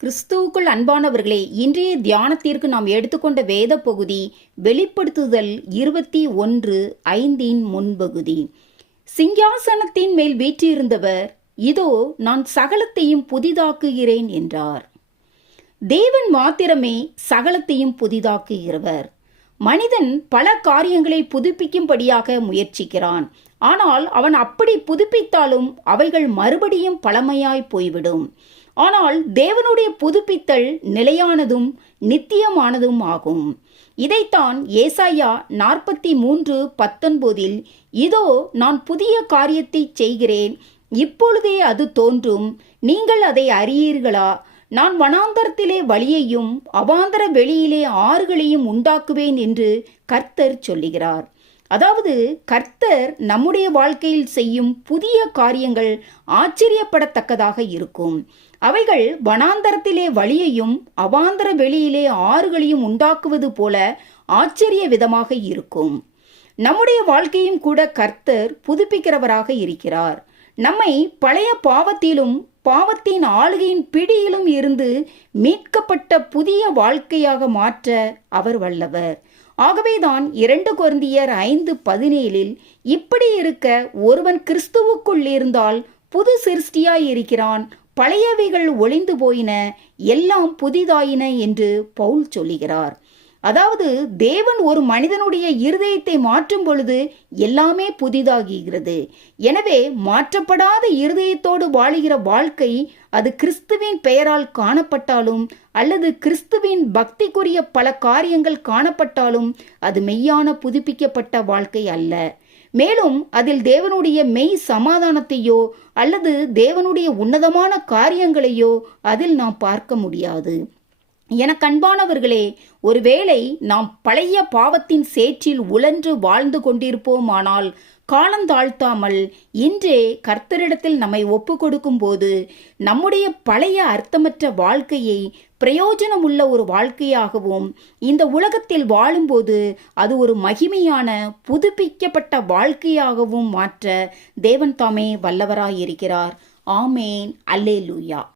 கிறிஸ்துவுக்குள் அன்பானவர்களே, இன்றைய தியானத்திற்கு நாம் எடுத்துக்கொண்ட வேத பகுதி வெளிப்படுத்துதல் 21:5 முன்பகுதி. சிங்காசனத்தின் மேல் வீற்றிருந்தவர், இதோ நான் சகலத்தையும் புதிதாக்குகிறேன் என்றார். தேவன் மாத்திரமே சகலத்தையும் புதிதாக்குகிறவர். மனிதன் பல காரியங்களை புதுப்பிக்கும்படியாக முயற்சிக்கிறான். ஆனால் அவன் அப்படி புதுப்பித்தாலும் அவைகள் மறுபடியும் பழமையாய் போய்விடும். ஆனால் தேவனுடைய புதுப்பித்தல் நிலையானதும் நித்தியமானதும் ஆகும். இதைத்தான் ஏசாயா 43:19 இதோ நான் புதிய காரியத்தை செய்கிறேன், இப்பொழுதே அது தோன்றும், நீங்கள் அதை அறியீர்களா? நான் வனாந்தரத்திலே வழியையும் அவாந்தர வெளியிலே ஆறுகளையும் உண்டாக்குவேன் என்று கர்த்தர் சொல்லுகிறார். அதாவது கர்த்தர் நம்முடைய வாழ்க்கையில் செய்யும் புதிய காரியங்கள் ஆச்சரியப்படத்தக்கதாக இருக்கும். அவைகள் வனாந்தரத்திலே வழியையும் அவாந்தர வெளியிலே ஆறுகளையும் உண்டாக்குவது போல ஆச்சரிய விதமாக இருக்கும். நம்முடைய வாழ்க்கையும் கூட கர்த்தர் புதுப்பிக்கிறவராக இருக்கிறார். நம்மை பழைய பாவத்திலும் பாவத்தின் ஆளுகையின் பிடியிலும் இருந்து மீட்கப்பட்ட புதிய வாழ்க்கையாக மாற்ற அவர் வல்லவர். ஆகவேதான் 2 கொரிந்தியர் 5:17 இப்படி இருக்க ஒருவன் கிறிஸ்துவுக்குள் இருந்தால் புது சிருஷ்டியாய் இருக்கிறான், பழையவைகள் ஒளிந்து போயின, எல்லாம் புதிதாயின என்று பவுல் சொல்லுகிறார். அதாவது தேவன் ஒரு மனிதனுடைய இருதயத்தை மாற்றும் பொழுது எல்லாமே புதிதாகிறது. எனவே மாற்றப்படாத இருதயத்தோடு வாழுகிற வாழ்க்கை அது கிறிஸ்துவின் பெயரால் காணப்பட்டாலும் அல்லது கிறிஸ்துவின் பக்திக்குரிய பல காரியங்கள் காணப்பட்டாலும் அது மெய்யான புதுப்பிக்கப்பட்ட வாழ்க்கை அல்ல. மேலும் அதில் தேவனுடைய மெய் சமாதானத்தையோ அல்லது தேவனுடைய உன்னதமான காரியங்களையோ அதில் நாம் பார்க்க முடியாது. எனக்கு அன்பானவர்களே, ஒருவேளை நாம் பழைய பாவத்தின் சேற்றில் உழன்று வாழ்ந்து கொண்டிருப்போமானால் காலந்தாழ்த்தாமல் இன்றே கர்த்தரிடத்தில் நம்மை ஒப்பு கொடுக்கும் போது நம்முடைய பழைய அர்த்தமற்ற வாழ்க்கையை பிரயோஜனமுள்ள ஒரு வாழ்க்கையாகவும் இந்த உலகத்தில் வாழும்போது அது ஒரு மகிமையான புதுப்பிக்கப்பட்ட வாழ்க்கையாகவும் மாற்ற தேவன் தாமே வல்லவராயிருக்கிறார். ஆமேன். அல்லேலூயா.